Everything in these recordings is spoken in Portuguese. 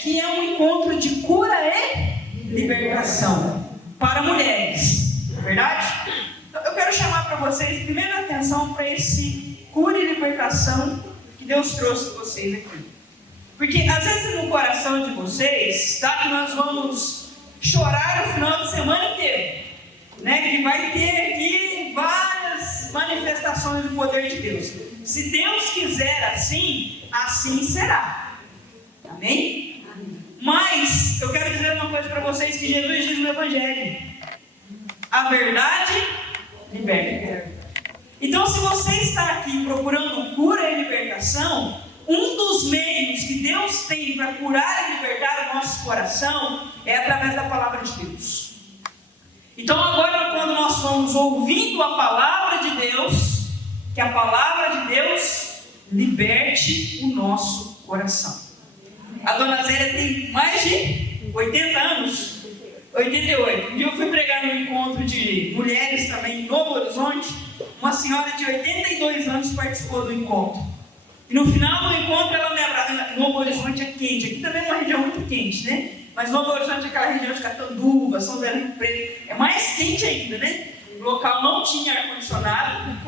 que é um encontro de cura e libertação para mulheres, não é verdade? Então, eu quero chamar para vocês, primeiro, atenção para esse cura e libertação que Deus trouxe para vocês aqui. Porque às vezes no coração de vocês, tá, que nós vamos chorar o final de semana inteiro, né? Que vai ter aqui várias manifestações do poder de Deus. Se Deus quiser assim, assim será. Amém? Mas eu quero dizer uma coisa para vocês que Jesus diz no Evangelho: a verdade liberta. Então, se você está aqui procurando cura e libertação, um dos meios que Deus tem para curar e libertar o nosso coração é através da palavra de Deus. Então agora, quando nós vamos ouvindo a palavra de Deus, que a palavra de Deus liberte o nosso coração. A dona Zélia tem mais de 80 anos, 88. Um dia eu fui pregar num encontro de mulheres também em Novo Horizonte. Uma senhora de 82 anos participou do encontro. E no final do encontro ela me abraçou. Novo Horizonte é quente, aqui também é uma região muito quente, né? Mas Novo Horizonte é aquela região de Catanduva, São José do Rio Preto, é mais quente ainda, né? O local não tinha ar-condicionado,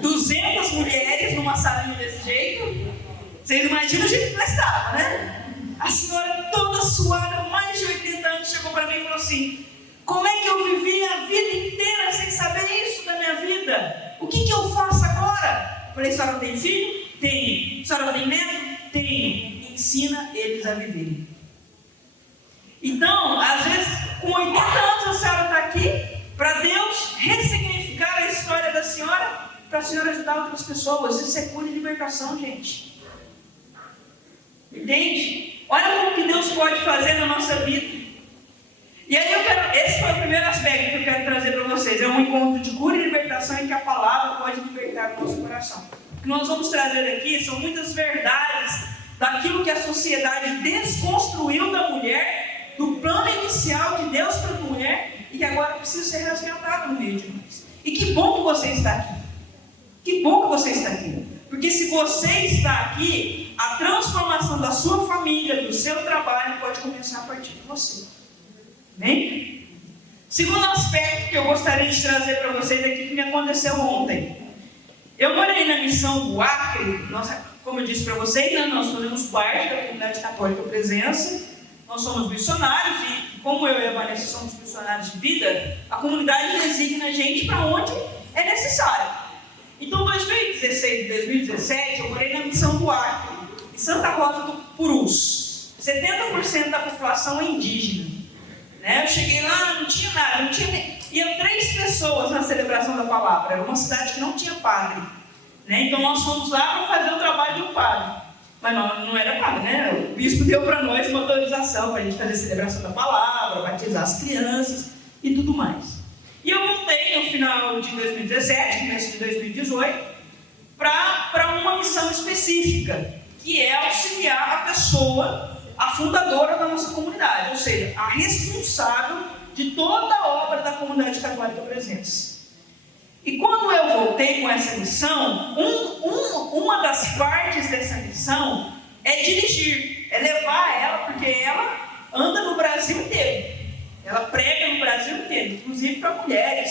200 mulheres numa salinha desse jeito. Vocês imaginam o jeito que nós estávamos, né? A senhora toda suada, mais de 80 anos, chegou para mim e falou assim: como é que eu vivi a vida inteira sem saber isso da minha vida? O que eu faço agora? Eu falei: a senhora tem filho? Tem. A senhora tem neto? Tem. Ensina eles a viverem. Então, às vezes, com 80 anos a senhora está aqui para Deus ressignificar a história da senhora, para a senhora ajudar outras pessoas. Isso é cura e libertação, gente. Entende? Olha como que Deus pode fazer na nossa vida. E aí esse foi o primeiro aspecto que eu quero trazer para vocês. É um encontro de cura e libertação em que a palavra pode libertar o nosso coração. O que nós vamos trazer aqui são muitas verdades daquilo que a sociedade desconstruiu da mulher, do plano inicial de Deus para a mulher, e que agora precisa ser resgatado no meio de nós. E que bom que você está aqui. Que bom que você está aqui. Porque se você está aqui, a transformação da sua família, do seu trabalho, pode começar a partir de você. Amém? Segundo aspecto que eu gostaria de trazer para vocês aqui, que me aconteceu ontem. Eu morei na missão do Acre. Como eu disse para vocês, né, nós fazemos parte da comunidade católica Presença. Nós somos missionários e, como eu e a Vanessa somos missionários de vida, a comunidade designa a gente para onde é necessário. Então, em 2016 e 2017, eu morei na missão do Acre, em Santa Rosa do Purus. 70% da população é indígena. Né? Eu cheguei lá, não tinha nada, não tinha nem... Iam 3 pessoas na celebração da palavra. Era uma cidade que não tinha padre. Né? Então, nós fomos lá para fazer o trabalho de um padre. Mas não era padre, né? O bispo deu para nós uma autorização para a gente fazer a celebração da palavra, batizar as crianças e tudo mais. E eu voltei no final de 2017, começo de 2018, para uma missão específica, que é auxiliar a pessoa, a fundadora da nossa comunidade, ou seja, a responsável de toda a obra da comunidade católica Presença. E quando eu voltei com essa missão, uma das partes dessa missão é dirigir, é levar ela, porque ela anda no Brasil inteiro. Ela prega no Brasil inteiro, inclusive para mulheres.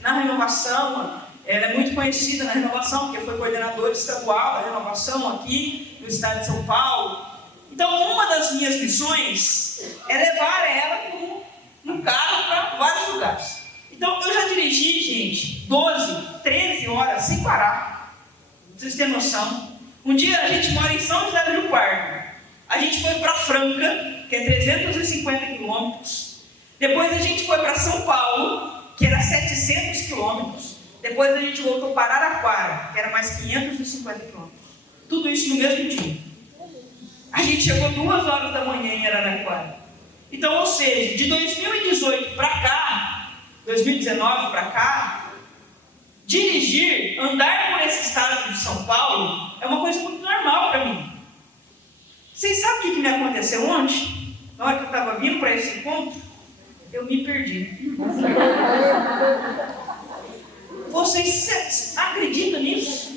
Na renovação, ela é muito conhecida na renovação, porque foi coordenadora estadual da renovação aqui no estado de São Paulo. Então, uma das minhas missões é levar ela no carro para vários lugares. Então, eu já dirigi, gente, 12, 13 horas sem parar. Pra vocês terem noção. Um dia a gente mora em São José do Rio Pardo. A gente foi para Franca, que é 350 quilômetros. Depois a gente foi para São Paulo, que era 700 quilômetros. Depois a gente voltou para Araraquara, que era mais 550 quilômetros. Tudo isso no mesmo dia. A gente chegou 2 horas da manhã em Araraquara. Então, ou seja, de 2018 para cá, 2019 para cá, dirigir, andar por esse estado de São Paulo é uma coisa muito normal para mim. Vocês sabem o que me aconteceu ontem? Na hora que eu estava vindo para esse encontro, eu me perdi. Vocês acreditam nisso?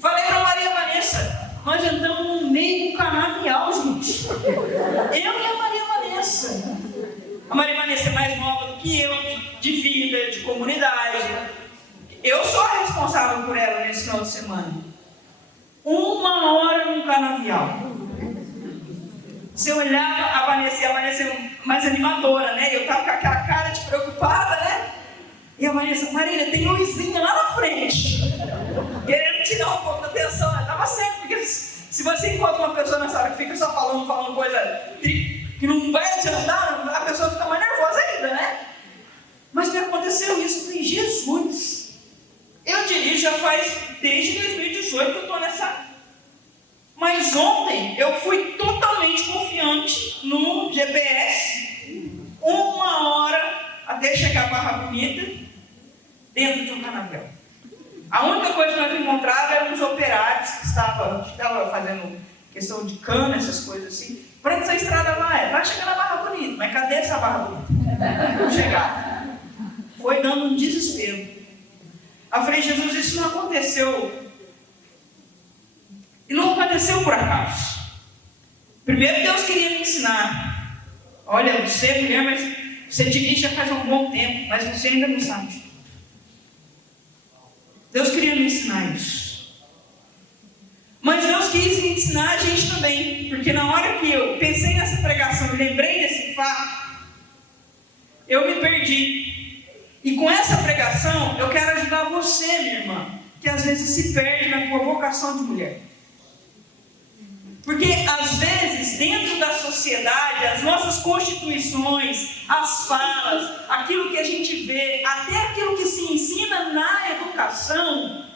Falei para Maria Vanessa, nós entramos no meio do canavial, gente. Eu e a Maria Vanessa. A Maria Vanessa é mais nova do que eu, de vida, de comunidade. Eu sou a responsável por ela nesse final de semana. 1 hora no canavial. Você olhava a Vanessa é mais animadora, né? Eu tava com aquela cara de preocupada, né? E a Vanessa, Marília, tem luzinha lá na frente, querendo tirar um pouco da atenção. Ela tava certo, porque se você encontra uma pessoa nessa hora que fica só falando coisa que não vai adiantar, a pessoa fica mais nervosa ainda, né? Mas me aconteceu isso, eu falei, Jesus, eu dirijo já faz desde 2018 que eu estou nessa. Mas ontem eu fui totalmente confiante no GPS, 1 hora até chegar a Barra Bonita, dentro de um canavial. A única coisa que nós encontrávamos eram os operários que estavam fazendo questão de cana, essas coisas assim. Para onde essa estrada vai chegar na Barra Bonita, mas cadê essa Barra Bonita? Não chegava. Foi dando um desespero. Eu falei, Jesus, isso não aconteceu. E não aconteceu por acaso. Primeiro Deus queria me ensinar. Olha, você mulher, mas você dirige já faz um bom tempo, mas você ainda não sabe. Deus queria me ensinar isso. Mas Deus quis me ensinar a gente também. Porque na hora que eu pensei nessa pregação e lembrei desse fato, eu me perdi. E com essa pregação, eu quero ajudar você, minha irmã, que às vezes se perde na tua vocação de mulher. Porque às vezes, dentro da sociedade, as nossas constituições, as falas, aquilo que a gente vê, até aquilo que se ensina na educação,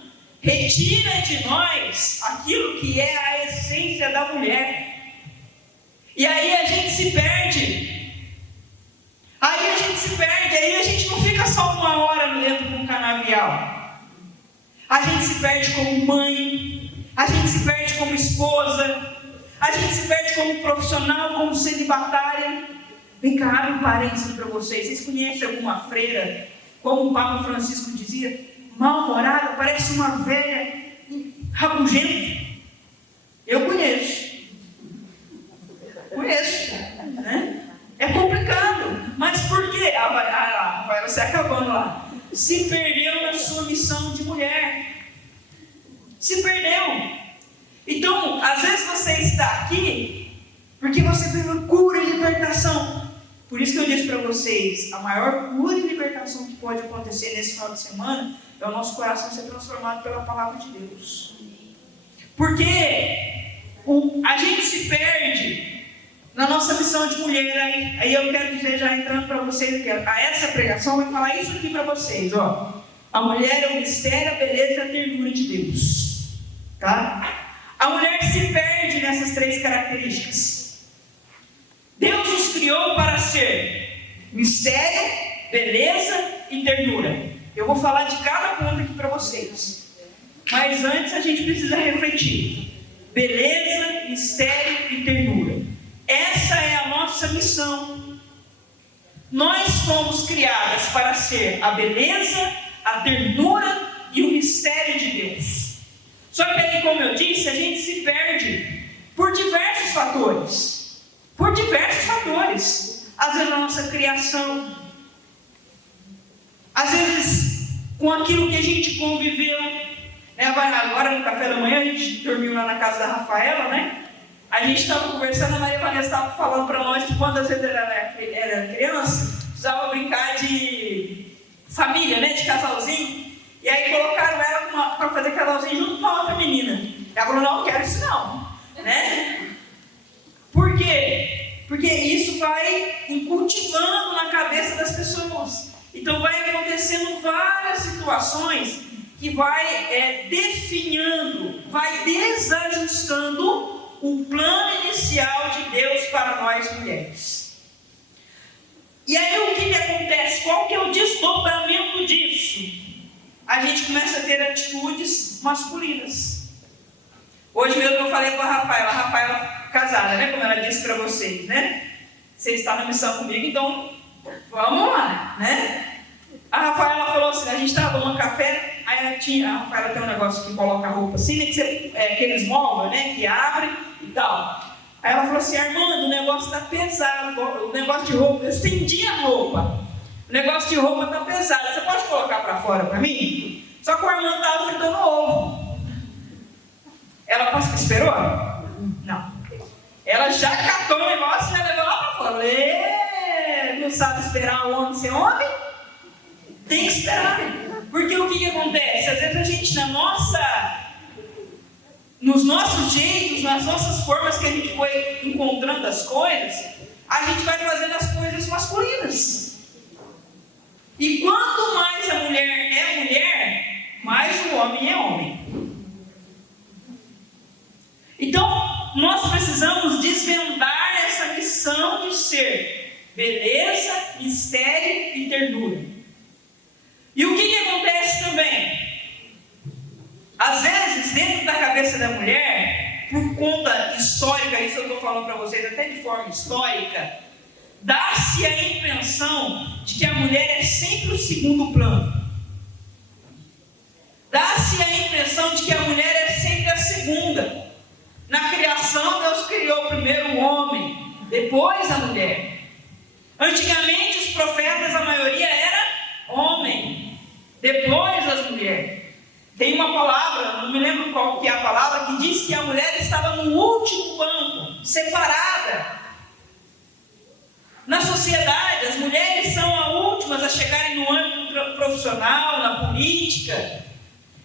retira de nós aquilo que é a essência da mulher. E aí a gente se perde. Aí a gente não fica só 1 hora dentro de um canavial. A gente se perde como mãe, a gente se perde como esposa, a gente se perde como profissional, como celibatária. Vem cá, abre um parênteses para vocês. Vocês conhecem alguma freira, como o Papa Francisco dizia, mal-humorada, parece uma velha rabugenta? Eu conheço, né? É complicado, mas por quê? Vai você acabando lá. Se perdeu na sua missão de mulher. Se perdeu. Então, às vezes você está aqui porque você pegou cura e libertação. Por isso que eu disse para vocês, a maior cura e libertação que pode acontecer nesse final de semana é o nosso coração ser transformado pela palavra de Deus. Porque a gente se perde na nossa missão de mulher. Aí eu quero dizer, já entrando para vocês, que essa pregação vai falar isso aqui para vocês. Ó. A mulher é o mistério, a beleza e a ternura de Deus. Tá? A mulher se perde nessas 3 características. Deus nos criou para ser mistério, beleza e ternura. Eu vou falar de cada ponto aqui para vocês. Mas antes a gente precisa refletir. Beleza, mistério e ternura. Essa é a nossa missão. Nós fomos criadas para ser a beleza, a ternura e o mistério de Deus. Só que aí, como eu disse, a gente se perde por diversos fatores. Por diversos fatores. Às vezes na nossa criação. Às vezes com aquilo que a gente conviveu. Agora no café da manhã a gente dormiu lá na casa da Rafaela, né? A gente estava conversando, a Maria Vanessa estava falando para nós que quando às vezes ela era criança, precisava brincar de família, né? De casalzinho. E aí colocaram ela para fazer casalzinho junto com a outra menina. Ela falou, não quero isso não. Né? Por quê? Porque isso vai cultivando na cabeça das pessoas. Então vai acontecendo várias situações que vai definhando, vai desajustando o plano inicial de Deus para nós mulheres. E aí o que acontece? Qual que é o desdobramento disso? A gente começa a ter atitudes masculinas. Hoje mesmo eu falei com a Rafaela casada, né? Como ela disse para vocês, né? Você está na missão comigo, então vamos lá, né? A Rafaela falou assim, a gente estava tomando café, aí a Rafaela tem um negócio que coloca a roupa assim, né? Que aqueles móveis, né? Que abre e tal. Aí ela falou assim: Armando, o negócio está pesado, o negócio de roupa, eu estendi a roupa, o negócio de roupa está pesado, você pode colocar para fora para mim? Só que o Armando estava fritando ovo. Ela esperou? Não. Ela já catou o negócio e já levou lá para fora. Não sabe esperar o homem ser homem? Tem que esperar. Porque o que acontece? Às vezes a gente, nos nossos jeitos, nas nossas formas que a gente foi encontrando as coisas, a gente vai fazendo as coisas masculinas. E quanto mais a mulher é mulher, mais o homem é homem. Então, nós precisamos desvendar essa missão de ser beleza, mistério e ternura. E o que acontece também? Às vezes, dentro da cabeça da mulher, por conta histórica, isso eu estou falando para vocês até de forma histórica, dá-se a impressão de que a mulher é sempre o segundo plano. Dá-se a impressão de que a mulher é sempre a segunda. Na criação, Deus criou primeiro o homem, depois a mulher. Antigamente, os profetas, a maioria era homem, depois as mulheres. Tem uma palavra, não me lembro qual que é a palavra, que diz que a mulher estava no último banco, separada. Na sociedade, as mulheres são as últimas a chegarem no âmbito profissional, na política.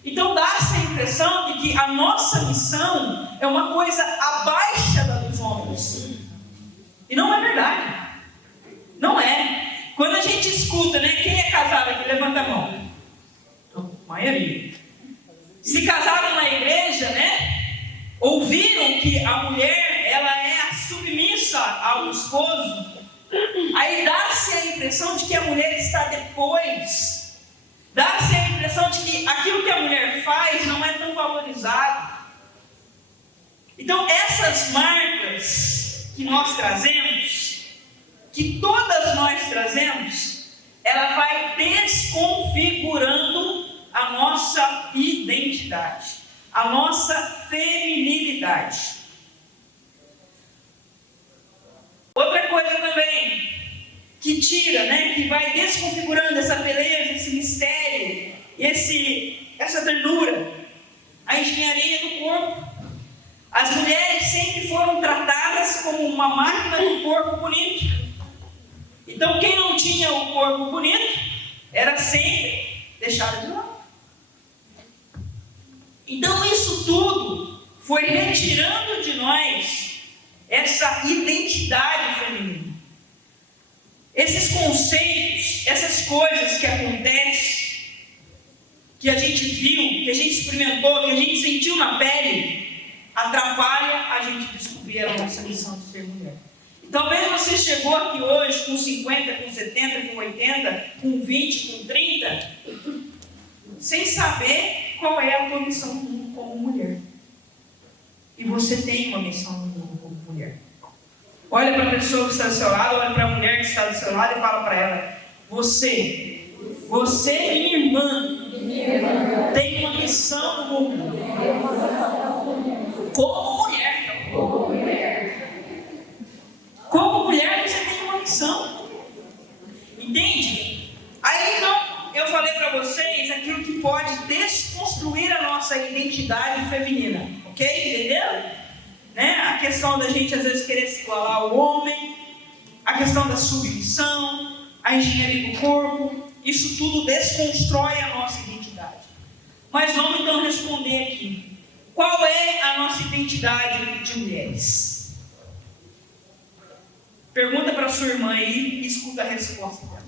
Então dá-se a impressão de que a nossa missão é uma coisa abaixo da dos homens. E não é verdade. Não é. Quando a gente escuta, quem é casado aqui? Levanta a mão. A maioria. Se casaram na igreja, ouviram que a mulher, ela é a submissa ao esposo. Aí dá-se a impressão de que a mulher está depois. Dá-se a impressão de que aquilo que a mulher faz não é tão valorizado. Então, essas marcas que nós trazemos, que todas nós trazemos, ela vai desconfigurando a nossa identidade, a nossa feminilidade. Outra coisa também que tira, que vai desconfigurando essa beleza, esse mistério, essa ternura, a engenharia do corpo. As mulheres sempre foram tratadas como uma máquina do corpo bonito. Então, quem não tinha o corpo bonito era sempre deixado de lado. Então, isso tudo foi retirando de nós essa identidade feminina. Esses conceitos, essas coisas que acontecem, que a gente viu, que a gente experimentou, que a gente sentiu na pele, atrapalha a gente descobrir a nossa missão de ser mulher. Talvez você chegou aqui hoje com 50, com 70, com 80, com 20, com 30, sem saber qual é a tua missão no mundo como mulher. E você tem uma missão no mundo como mulher. Olha para a pessoa que está do seu lado, olha para a mulher que está do seu lado e fala para ela: você, minha irmã, tem uma missão no mundo. Como mulher. Como mulher, você tem uma missão. Entende? Aí então, eu falei para vocês aquilo que pode desconstruir a nossa identidade feminina. Ok? Entenderam? A questão da gente às vezes querer se igualar ao homem, a questão da submissão, a engenharia do corpo, isso tudo desconstrói a nossa identidade. Mas vamos então responder aqui: qual é a nossa identidade de mulheres? Pergunta para sua irmã aí e escuta a resposta dela.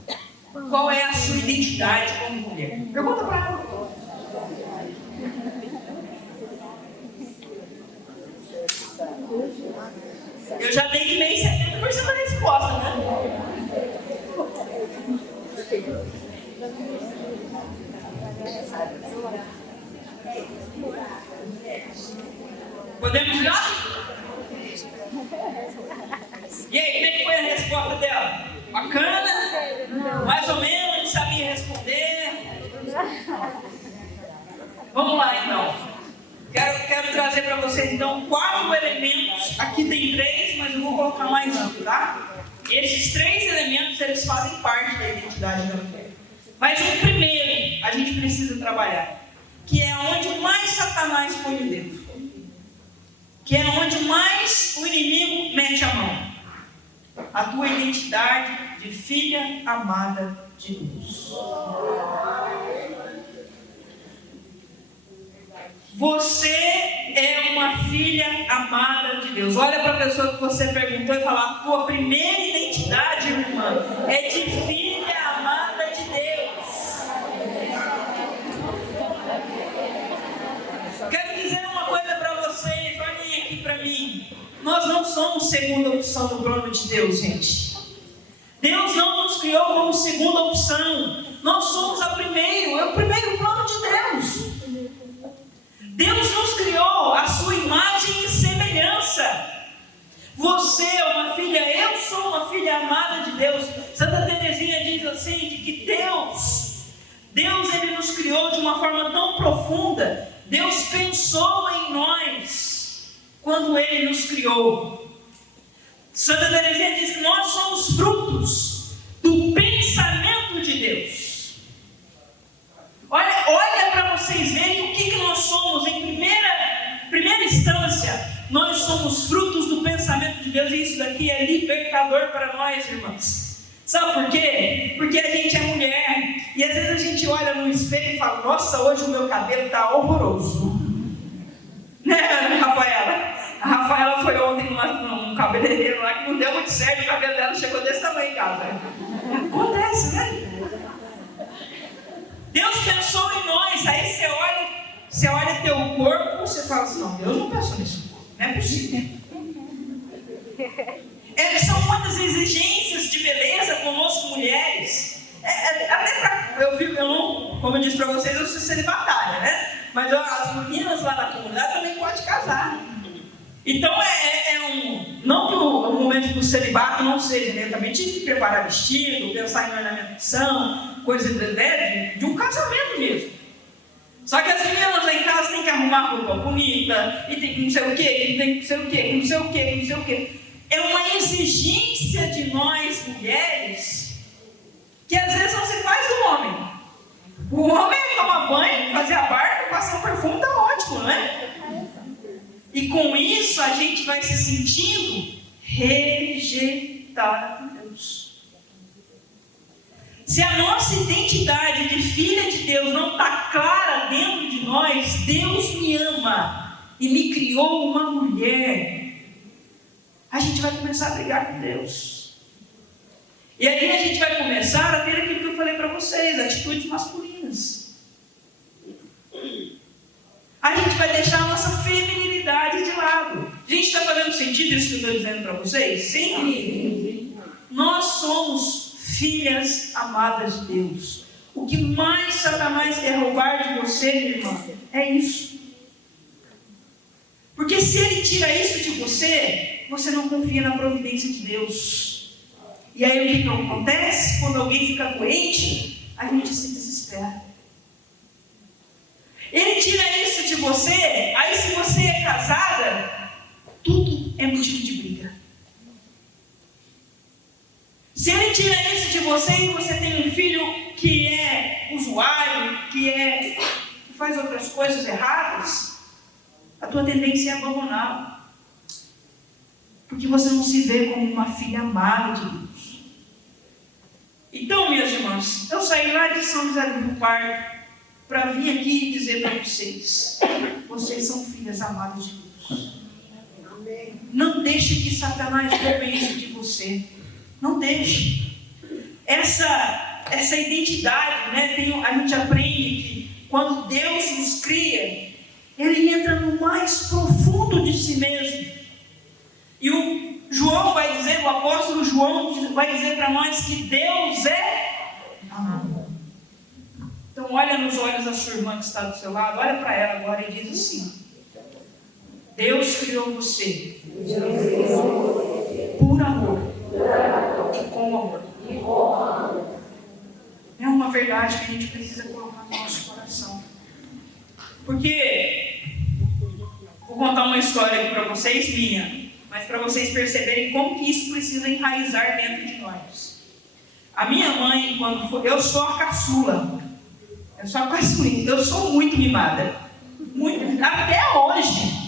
Qual é a sua identidade como mulher? Pergunta para ela. Eu já dei que nem 70% da resposta, Podemos ir lá? E aí, como é que foi a resposta dela? Bacana? Mais ou menos, sabia responder? Vamos lá então. Quero quero trazer para vocês então 4 elementos. Aqui tem 3, mas eu vou colocar mais um, tá? Esses 3 elementos, eles fazem parte da identidade da mulher. Mas o primeiro, a gente precisa trabalhar, que é onde mais Satanás põe o dedo. Que é onde mais o inimigo mete a mão. A tua identidade de filha amada de Deus. Você é uma filha amada de Deus. Olha para a pessoa que você perguntou e fala: a tua primeira identidade, irmã, é de filha amada de Deus. Quero dizer uma coisa para vocês, olhem aqui para mim. Nós não somos segunda opção no plano de Deus, gente. Deus não nos criou como segunda opção. Nós somos é o primeiro plano de Deus. Deus nos criou à sua imagem e semelhança. Você é uma filha, eu sou uma filha amada de Deus. Santa Teresinha diz assim, de que Deus ele nos criou de uma forma tão profunda. Deus pensou em nós quando Ele nos criou. Santa Teresinha diz que nós somos frutos do pensamento de Deus. Olha para vocês verem o que nós somos. Em primeira instância, nós somos frutos do pensamento de Deus. E isso daqui é libertador para nós, irmãs. Sabe por quê? Porque a gente é mulher. E às vezes a gente olha no espelho e fala: nossa, hoje o meu cabelo está horroroso. Né, Rafaela? A Rafaela foi ontem num cabeleireiro lá que não deu muito certo. O cabelo dela chegou desse tamanho em casa. Acontece, né? Deus pensou em nós. Aí você olha teu corpo, você fala assim: não, Deus não pensou nesse corpo, não é possível. São muitas exigências de beleza conosco, mulheres. Como eu disse para vocês, eu sou celibatária, né? Mas as meninas lá da comunidade também podem casar. Então não que o momento do celibato não seja, né? Eu também tive que preparar vestido, pensar em ornamentação, coisa de um casamento mesmo. Só que as meninas lá em casa têm que arrumar roupa bonita, e tem que não sei o quê, tem que não sei o quê, não sei o quê, não sei o quê. É uma exigência de nós, mulheres, que às vezes não se faz do homem. O homem toma banho, fazer a barba, passar um perfume, tá ótimo, né? E com isso a gente vai se sentindo rejeitado por Deus. Se a nossa identidade de filha de Deus não está clara dentro de nós, Deus me ama e me criou uma mulher, a gente vai começar a brigar com Deus. E aí a gente vai começar a ter aquilo que eu falei para vocês, atitudes masculinas. A gente vai deixar a nossa feminilidade de lado. Gente, está fazendo sentido isso que eu estou dizendo para vocês? Sim. Nós somos filhas amadas de Deus. O que mais Satanás quer roubar de você, minha irmã, é isso. Porque se ele tira isso de você, você não confia na providência de Deus. E aí o que acontece? Quando alguém fica doente, a gente se desespera. Ele tira isso de você, aí se você é casada, tudo é motivo de briga. Se ele tira isso de você e você tem um filho que é usuário, que faz outras coisas erradas, a tua tendência é abandoná-lo. Porque você não se vê como uma filha amada de Deus. Então, minhas irmãs, eu saí lá de São José do Pardo para vir aqui e dizer para vocês: vocês são filhas amadas de Deus. Amém. Não deixe que Satanás roube isso de você. Não deixe. Essa identidade, né? A gente aprende que quando Deus nos cria, Ele entra no mais profundo de si mesmo. E o João vai dizer, o apóstolo João vai dizer para nós que Deus é amor. Então olha nos olhos da sua irmã que está do seu lado, olha para ela agora e diz assim: Deus criou você por amor e com amor. É uma verdade que a gente precisa colocar no nosso coração. Porque Vou contar uma história aqui para vocês, minha, mas para vocês perceberem como que isso precisa enraizar dentro de nós. A minha mãe, quando foi... Eu sou a caçula. Eu sou a caçulinha. Eu sou muito mimada. Muito. Até hoje.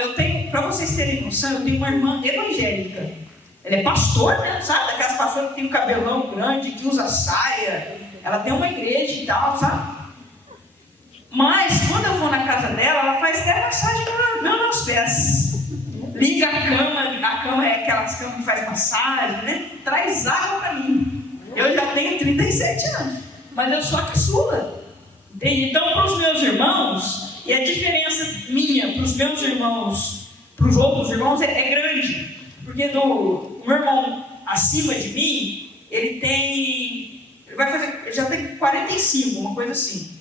Eu tenho, para vocês terem noção, eu tenho uma irmã evangélica. Ela é pastor, né? Sabe? Daquelas pastoras que tem um cabelão grande, que usa saia. Ela tem uma igreja e tal, sabe? Mas, quando eu vou na casa dela, ela faz até massagem nos meus pés. Liga a cama é aquelas camas que faz massagem, né? Traz água para mim. Eu já tenho 37 anos, mas eu sou a caçula. Entende? Então, para os meus irmãos, e a diferença minha para os meus irmãos, para os outros irmãos, é grande. Porque do meu irmão acima de mim, ele já tem 45, uma coisa assim.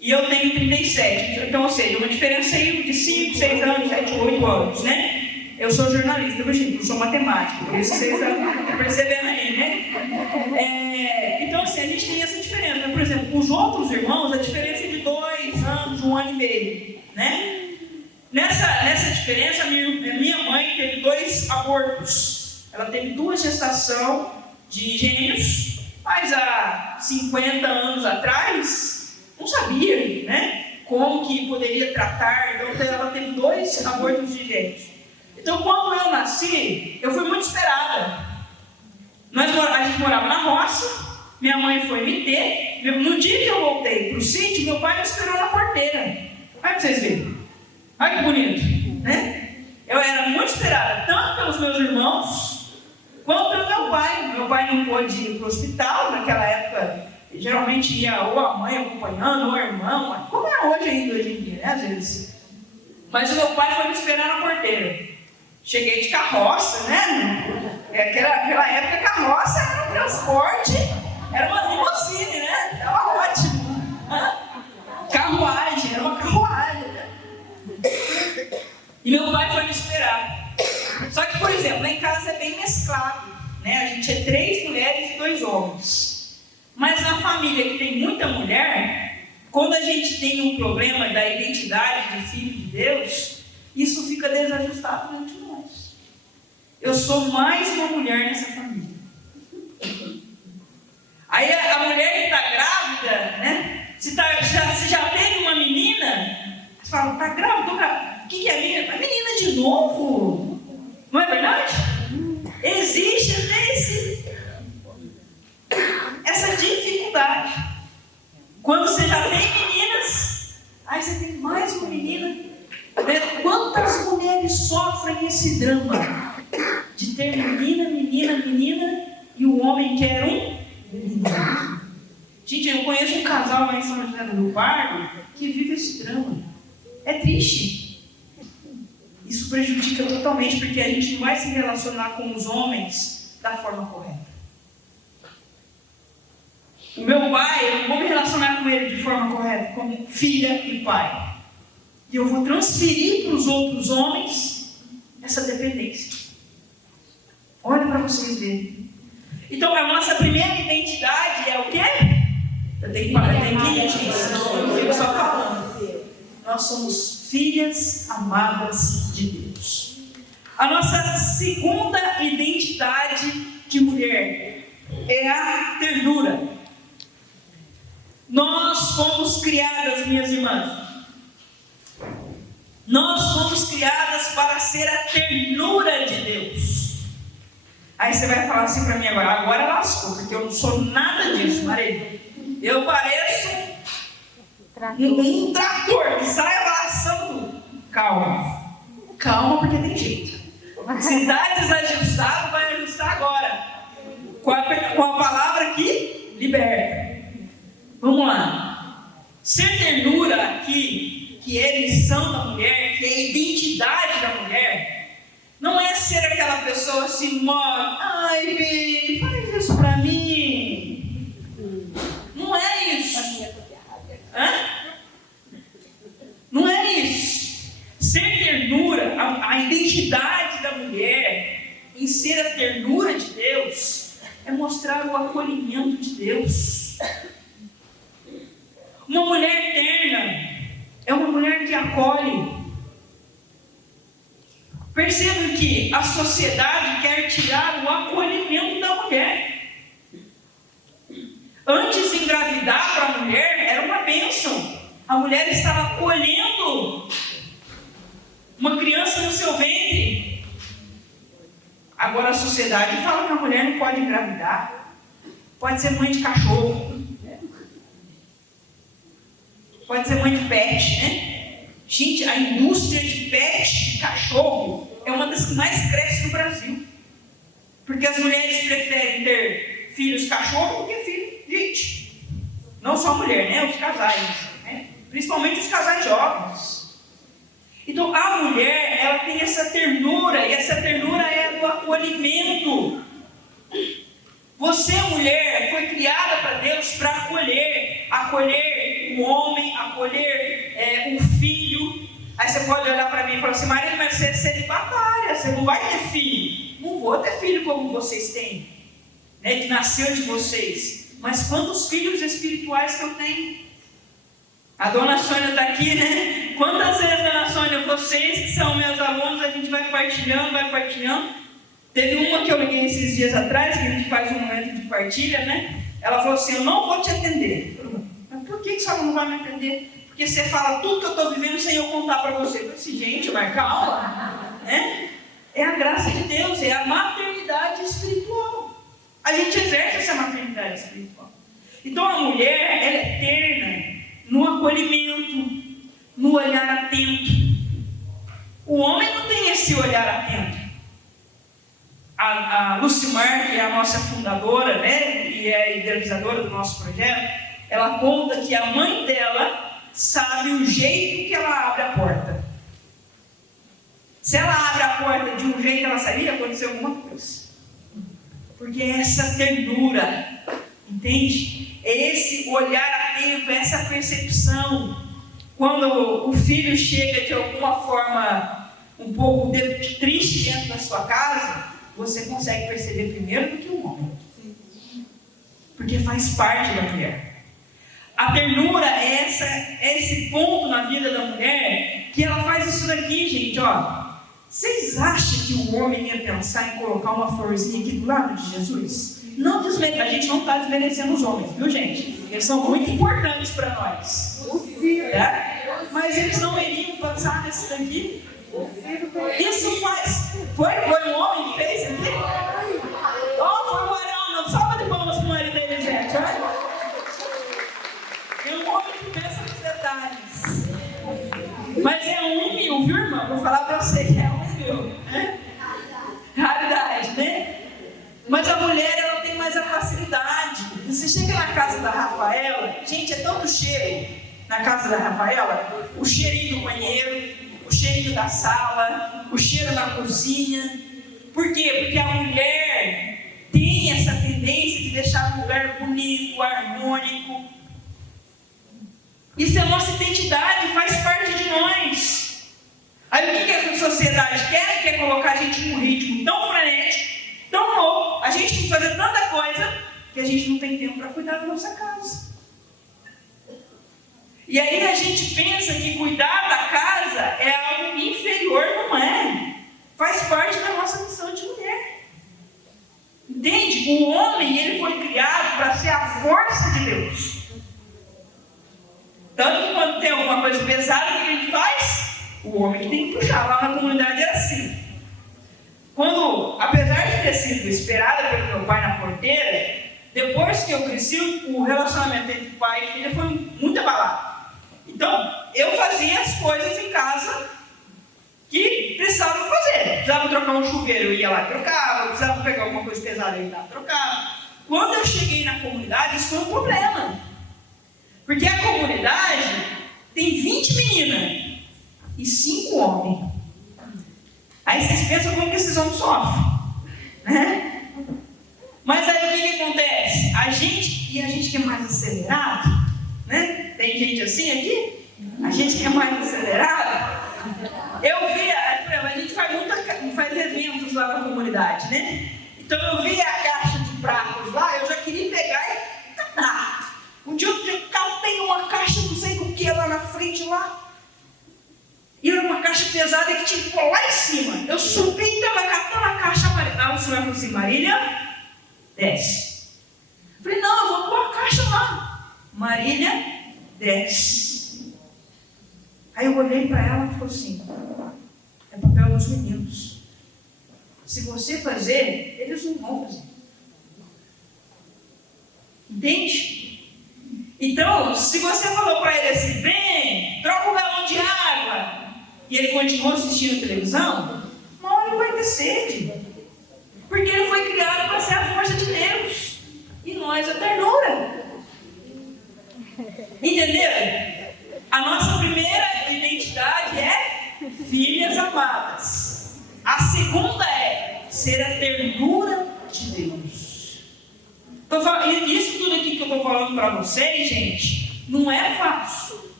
E eu tenho 37, então, ou seja, uma diferença aí de 5, 6 anos, 7, 8 anos, né? Eu sou jornalista, eu sou matemática, por isso vocês estão percebendo aí, né? Então, assim, a gente tem essa diferença. Por exemplo, os outros irmãos, a diferença é de 2 anos, 1 ano e meio, né? Nessa diferença, a minha mãe teve 2 abortos. Ela teve 2 gestações de gêmeos, mas há 50 anos atrás... não sabia, né, como que poderia tratar. Então ela teve 2 abortos de gêmeos. Então quando eu nasci, eu fui muito esperada. A gente morava na roça, minha mãe foi me ter. No dia que eu voltei para o sítio, meu pai me esperou na porteira. Olha para vocês verem. Olha que bonito, né? Eu era muito esperada, tanto pelos meus irmãos, quanto pelo meu pai. Meu pai não pôde ir para o hospital naquela época. Geralmente ia ou a mãe acompanhando, ou a irmã, como é hoje ainda, hoje em dia, né, às vezes. Mas o meu pai foi me esperar na porteira. Cheguei de carroça, né? Naquela época, carroça era um transporte, era uma limusine, né? Estava ótimo. Carruagem, era uma carruagem. Né? E meu pai foi me esperar. Só que, por exemplo, lá em casa é bem mesclado, né? A gente é 3 mulheres e 2 homens. Mas na família que tem muita mulher, quando a gente tem um problema da identidade de filho de Deus, isso fica desajustado entre nós. Eu sou mais uma mulher nessa família. Aí a mulher que está grávida, né? Se já tem uma menina, você fala, está grávida? Estou grávida. O que é menina? A menina de novo? Não é verdade? Existe até essa dificuldade. Quando você já tem meninas, aí você tem mais uma menina. Quantas mulheres sofrem esse drama de ter menina e o homem quer um menino? Gente, eu conheço um casal lá em São José do Rio Pardo que vive esse drama. É triste. Isso prejudica totalmente, porque a gente não vai se relacionar com os homens da forma correta. O meu pai, eu não vou me relacionar com ele de forma correta, como filha e pai. E eu vou transferir para os outros homens essa dependência. Olha para vocês verem. Então, a nossa primeira identidade é o quê? Eu tenho que ir disso. Eu fico só falando. Nós somos filhas amadas de Deus. A nossa segunda identidade de mulher é a ternura. Nós fomos criadas, minhas irmãs. Nós fomos criadas para ser a ternura de Deus. Aí você vai falar assim para mim agora lascou, porque eu não sou nada disso, Maria. Eu pareço um trator que sai abraçando. Calma, porque tem jeito. Se está desajustado, vai ajustar agora. Com a palavra que liberta. Vamos lá. Ser ternura aqui, que é missão da mulher, que é a identidade da mulher, não é ser aquela pessoa assim, ai, baby, faz isso pra mim. Não é isso. Não é isso. Ser ternura, a identidade da mulher em ser a ternura de Deus, é mostrar o acolhimento de Deus. Uma mulher terna é uma mulher que acolhe, Percebam que a sociedade quer tirar o acolhimento da mulher. Antes de engravidar para a mulher era uma bênção. A mulher estava acolhendo uma criança no seu ventre. Agora a sociedade fala que a mulher não pode engravidar, pode ser mãe de cachorro, pode ser mãe de pet, né? Gente, a indústria de pet, de cachorro, é uma das que mais cresce no Brasil. Porque as mulheres preferem ter filhos cachorro do que filhos gente. Não só a mulher, né? Os casais, né? Principalmente os casais jovens. Então a mulher, ela tem essa ternura, e essa ternura é do acolhimento. Você, mulher, foi criada para Deus para acolher o homem, acolher o filho. Aí você pode olhar para mim e falar assim: Maria, mas você é celibatária, você não vai ter filho. Não vou ter filho como vocês têm, né, que nasceu de vocês. Mas quantos filhos espirituais que eu tenho? A dona Sônia está aqui, né? Quantas vezes, dona Sônia, vocês que são meus alunos, a gente vai partilhando. Teve uma que eu liguei esses dias atrás, que a gente faz um momento de partilha, né? Ela falou assim: eu não vou te atender. Mas por que a senhora não vai me atender? Porque você fala tudo que eu estou vivendo sem eu contar para você. Eu falei assim: gente, mas calma, né? É a graça de Deus, é a maternidade espiritual. A gente exerce essa maternidade espiritual. Então a mulher, ela é terna no acolhimento, no olhar atento. O homem não tem esse olhar atento. A Lucimar, que é a nossa fundadora, né, e é a idealizadora do nosso projeto, ela conta que a mãe dela sabe o jeito que ela abre a porta. Se ela abre a porta de um jeito, ela sabia que aconteceu alguma coisa. Porque é essa ternura, entende? É esse olhar atento, é essa percepção. Quando o filho chega de alguma forma um pouco triste dentro da sua casa, você consegue perceber primeiro do que o homem. Porque faz parte da mulher. A ternura é esse ponto na vida da mulher que ela faz isso daqui, gente, ó. Vocês acham que o homem ia pensar em colocar uma florzinha aqui do lado de Jesus? Não a gente não está desmerecendo os homens, viu, gente? Eles são muito importantes para nós. É? Mas eles não iriam pensar nesse daqui. Isso faz. Foi um homem que fez aqui? Oh, foi o Arão, não. Salva de palmas para o marido dele, gente. É um homem que pensa nos detalhes. Mas é 1 em 1000, viu, irmão? Vou falar para você que é 1 em 1000. Né? Raridade, né? Mas a mulher, ela tem mais a facilidade. Você chega na casa da Rafaela, gente, é tanto cheiro na casa da Rafaela, o cheirinho do banheiro, o cheirinho da sala, o cheiro da cozinha. Por quê? Porque a mulher tem essa tendência de deixar o lugar bonito, harmônico. Isso é nossa identidade, faz parte de nós. Aí o que a sociedade quer? Quer colocar a gente num ritmo tão frenético, tão louco. A gente tem que fazer tanta coisa que a gente não tem tempo para cuidar da nossa casa. E aí a gente pensa que cuidar da casa é algo inferior, não é. Faz parte da nossa missão de mulher. Entende? O homem, ele foi criado para ser a força de Deus. Tanto que quando tem alguma coisa pesada, o que a gente faz? O homem tem que puxar. Lá na comunidade é assim. Quando, apesar de ter sido esperada pelo meu pai na porteira, depois que eu cresci, o relacionamento entre pai e filha foi muito abalado. Então, eu fazia as coisas em casa que precisava fazer. Precisava trocar um chuveiro, eu ia lá e trocava. Precisava pegar alguma coisa pesada, eu ia lá e trocava. Quando eu cheguei na comunidade, isso foi um problema. Porque a comunidade tem 20 meninas e 5 homens. Aí vocês pensam como que esses homens sofrem, né? Mas aí o que acontece? A gente que é mais acelerado, né? Tem gente assim aqui? A gente que é mais acelerado. Eu via, a gente faz eventos lá na comunidade, né? Então eu via a caixa de pratos lá, eu já queria pegar e catar. Um dia eu catei uma caixa, não sei do que, lá na frente lá. E era uma caixa pesada que tinha ficou lá em cima. Eu subi e estava catando a caixa amarela. Aí o senhor falou assim: Marília, desce. Eu falei: não, eu vou pôr a caixa lá. Marília, desce. Aí eu olhei para ela e falei assim: é papel dos meninos. Se você fazer, eles não vão fazer. Entende? Então, se você falou para ele assim: vem, troca um galão de água, e ele continua assistindo televisão, uma hora ele vai ter sede. Porque ele foi criado para ser a força de Deus. E nós a ternura. Entenderam? A nossa primeira identidade é filhas amadas. A segunda é ser a ternura de Deus. Isso tudo aqui que eu estou falando para vocês, gente, não é fácil.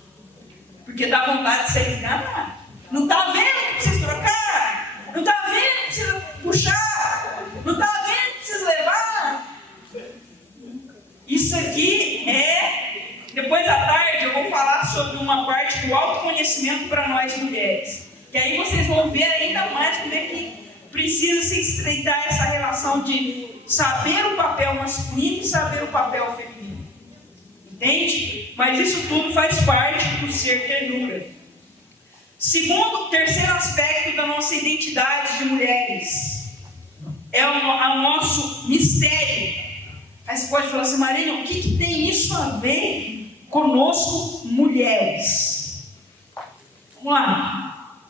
Porque dá vontade de ser enganado. Não está vendo que precisa trocar? Não está vendo que precisa puxar? Não está vendo que precisa levar? Isso aqui é... Depois à tarde eu vou falar sobre uma parte do autoconhecimento para nós mulheres. Que aí vocês vão ver ainda mais como é que precisa se estreitar essa relação de saber o papel masculino e saber o papel feminino. Entende? Mas isso tudo faz parte do ser ternura. Terceiro aspecto da nossa identidade de mulheres é o nosso mistério. Aí você pode falar assim: Marília, o que tem isso a ver conosco, mulheres? Vamos lá.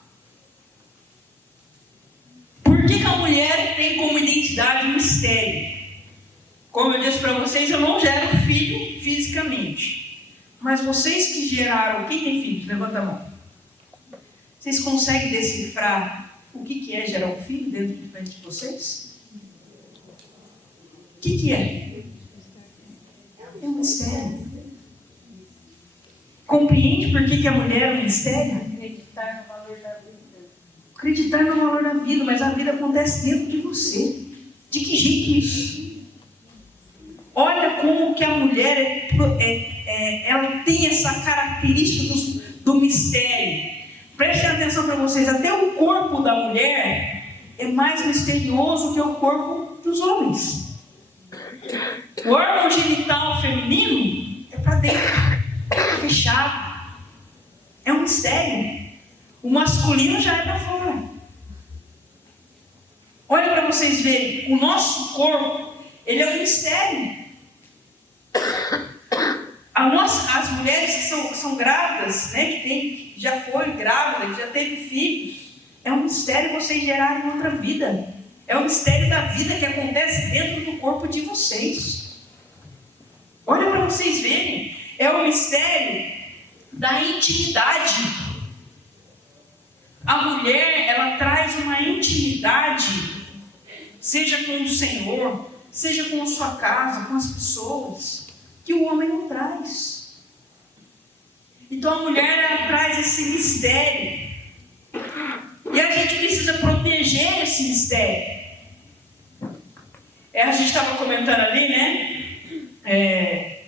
Por que a mulher tem como identidade um mistério? Como eu disse para vocês, eu não gero filho fisicamente. Mas vocês que geraram, quem tem filho? Levanta a mão. Vocês conseguem decifrar o que é gerar um filho dentro de vocês? O que é? É um mistério. Compreende por que a mulher é um mistério? Acreditar no valor da vida. Acreditar no valor da vida, mas a vida acontece dentro de você. De que jeito isso? Olha como que a mulher ela tem essa característica do mistério. Prestem atenção para vocês, até o corpo da mulher é mais misterioso que o corpo dos homens. O órgão genital feminino é para dentro, é fechado, é um mistério. O masculino já é para fora. Olha para vocês verem, o nosso corpo, ele é um mistério. As mulheres que são grávidas, né, que já foi grávida, que já teve filhos, é um mistério vocês gerarem outra vida. É um mistério da vida que acontece dentro do corpo de vocês. Olha para vocês verem, é o mistério da intimidade. A mulher, ela traz uma intimidade, seja com o Senhor, seja com a sua casa, com as pessoas, que o homem não traz. Então a mulher, ela traz esse mistério. E a gente precisa proteger esse mistério. A gente estava comentando ali, né?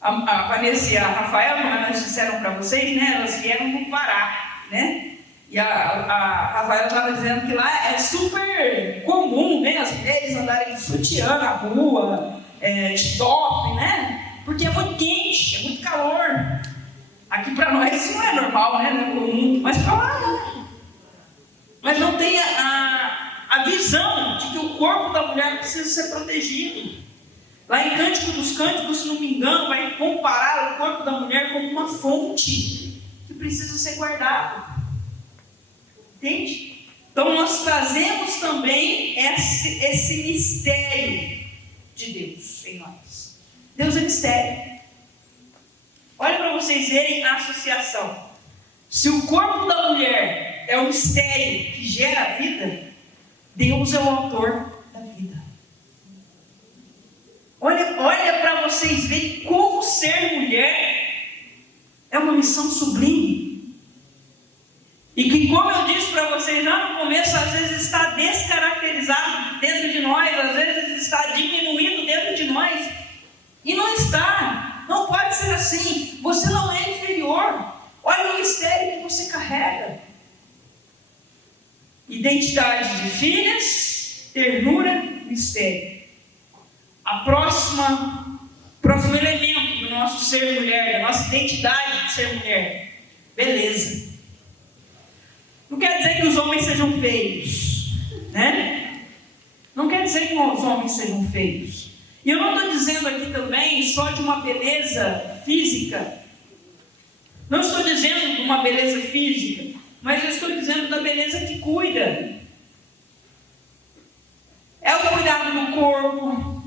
A Vanessa e a Rafaela, como elas disseram para vocês, né? Elas vieram do Pará, né? E a Rafaela estava dizendo que lá é super comum, né? As mulheres andarem de sutiã na rua, de top, né? Porque é muito quente, é muito calor. Aqui para nós isso não é normal, né? Não é comum, mas para lá é. Mas não tem a visão de que o corpo da mulher precisa ser protegido. Lá em Cântico dos Cânticos, se não me engano, vai comparar o corpo da mulher como uma fonte que precisa ser guardado. Entende? Então nós trazemos também esse mistério de Deus em nós. Deus é mistério. Olha para vocês verem a associação. Se o corpo da mulher é um mistério que gera a vida, Deus é o autor da vida. Olha para vocês verem como ser mulher é uma missão sublime. E que, como eu disse para vocês lá no começo, às vezes está descaracterizado dentro de nós, às vezes está diminuído dentro de nós. E não está. Não pode ser assim. Você não é inferior. Olha o mistério que você carrega. Identidade de filhas, ternura, mistério. A próximo elemento do nosso ser mulher, da nossa identidade de ser mulher, beleza. Não quer dizer que os homens sejam feios, né? Não quer dizer que os homens sejam feios. E eu não estou dizendo aqui também só de uma beleza física. Não estou dizendo de uma beleza física, mas eu estou dizendo da beleza que cuida. É o cuidado do corpo,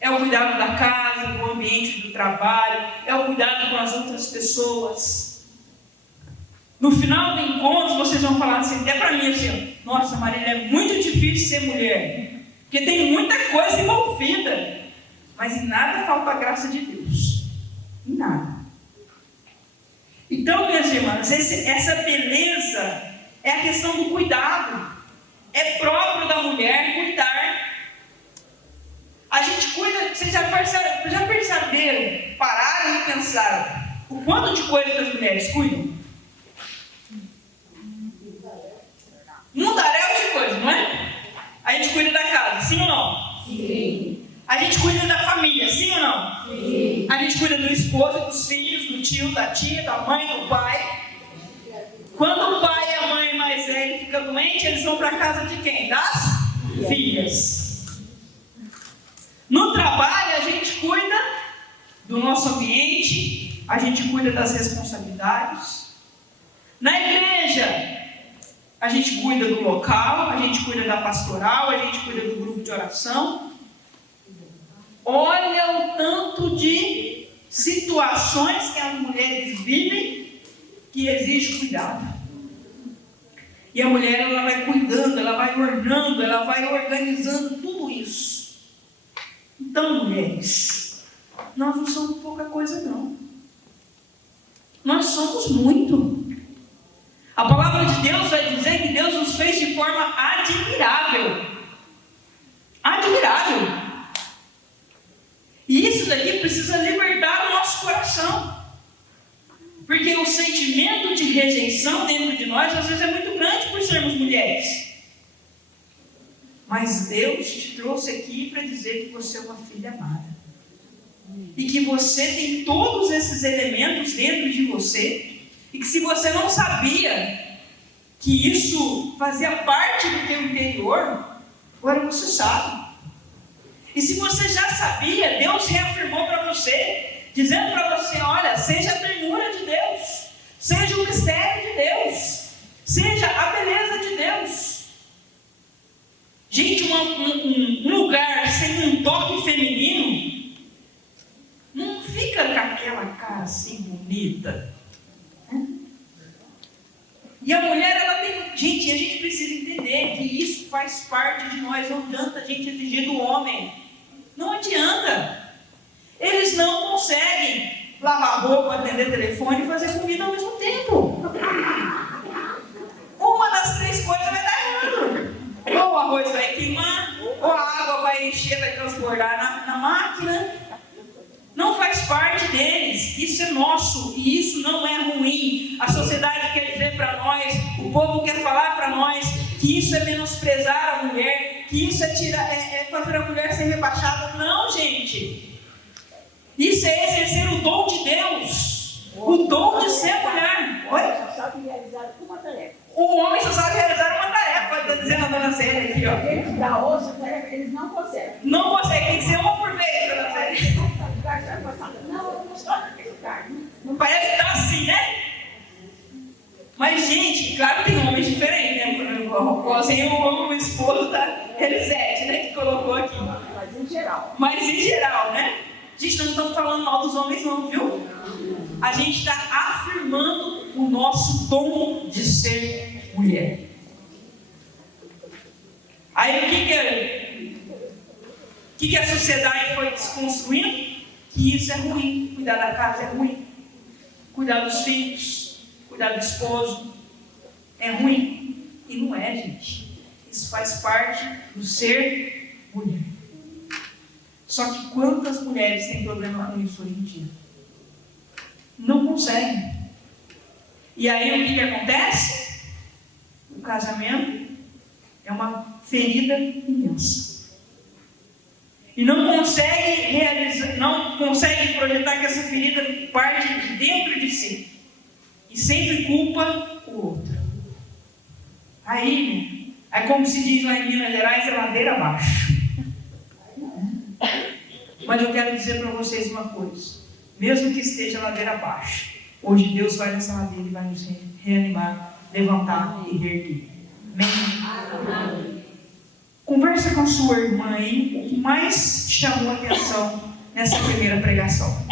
é o cuidado da casa, do ambiente do trabalho, é o cuidado com as outras pessoas. No final do encontro, vocês vão falar assim, até para mim assim, nossa, Marília, é muito difícil ser mulher, porque tem muita coisa envolvida, mas em nada falta a graça de Deus. Em nada. Então, minhas irmãs, essa beleza é a questão do cuidado. É próprio da mulher cuidar. A gente cuida, vocês já perceberam, pararam e pensaram o quanto de coisa que as mulheres cuidam? Mundaréu de coisa, não é? A gente cuida da casa, sim ou não? Sim. A gente cuida da família, sim ou não? Sim. A gente cuida do esposo, dos filhos, do tio, da tia, da mãe, do pai. Quando o pai e a mãe mais velhos ficam doentes, eles vão para a casa de quem? Das filhas. No trabalho, a gente cuida do nosso ambiente, a gente cuida das responsabilidades. Na igreja, a gente cuida do local, a gente cuida da pastoral, a gente cuida do grupo de oração. Olha o tanto de situações que as mulheres vivem que exige cuidado. E a mulher, ela vai cuidando, ela vai ornando, ela vai organizando tudo isso. Então, mulheres, nós não somos pouca coisa não. Nós somos muito. A palavra de Deus vai dizer que Deus nos fez de forma admirável. Admirável. E isso daqui precisa libertar o nosso coração. Porque o sentimento de rejeição dentro de nós, às vezes, é muito grande por sermos mulheres. Mas Deus te trouxe aqui para dizer que você é uma filha amada. E que você tem todos esses elementos dentro de você. E que se você não sabia que isso fazia parte do teu interior, agora você sabe. E se você já sabia, Deus reafirmou para você, dizendo para você, olha, seja a ternura de Deus, seja o mistério de Deus, seja a beleza de Deus. Gente, um lugar sem um toque feminino, não fica com aquela cara assim bonita. E a mulher, ela tem... Gente, a gente precisa entender que isso faz parte de nós. Não adianta a gente exigir do homem. Não adianta. Eles não conseguem lavar roupa, atender telefone e fazer comida ao mesmo tempo. Uma das três coisas vai dar errado. Ou o arroz vai queimar, ou a água vai encher, vai transbordar na máquina. Não faz parte deles, isso é nosso e isso não é ruim. A sociedade quer dizer para nós, o povo quer falar para nós que isso é menosprezar a mulher, que isso é fazer a mulher ser rebaixada. Não, gente, isso é exercer o dom de Deus, o dom de ser mulher. Oi? Só sabe realizar uma tarefa. O homem só sabe realizar uma tarefa, está dizendo a dona Zélia aqui, ó. Eles da outra tarefa, eles não conseguem. Não consegue, tem que ser uma por vez, dona Zélia. Não, eu não estou naquele lugar. Não parece que está assim, né? Mas, gente, claro que tem homens diferentes, né? Igualzinho o esposo da Elisete, né? Que colocou aqui. Mas em geral. Mas em geral, né? Gente, nós não estamos falando mal dos homens, não, viu? A gente está afirmando o nosso dom de ser mulher. Aí o que a sociedade foi desconstruindo? Que isso é ruim, cuidar da casa é ruim, cuidar dos filhos, cuidar do esposo é ruim. E não é, gente. Isso faz parte do ser mulher. Só que quantas mulheres têm problema com isso hoje em dia? Não conseguem. E aí o que acontece? O casamento É uma ferida imensa. E não consegue projetar que essa ferida parte de dentro de si. E sempre culpa o outro. Aí como se diz lá em Minas Gerais, é ladeira abaixo. Mas eu quero dizer para vocês uma coisa. Mesmo que esteja ladeira abaixo, hoje Deus vai nessa ladeira e vai nos reanimar, levantar e reerguer. Amém? Conversa com sua irmã aí, o que mais chamou a atenção nessa primeira pregação.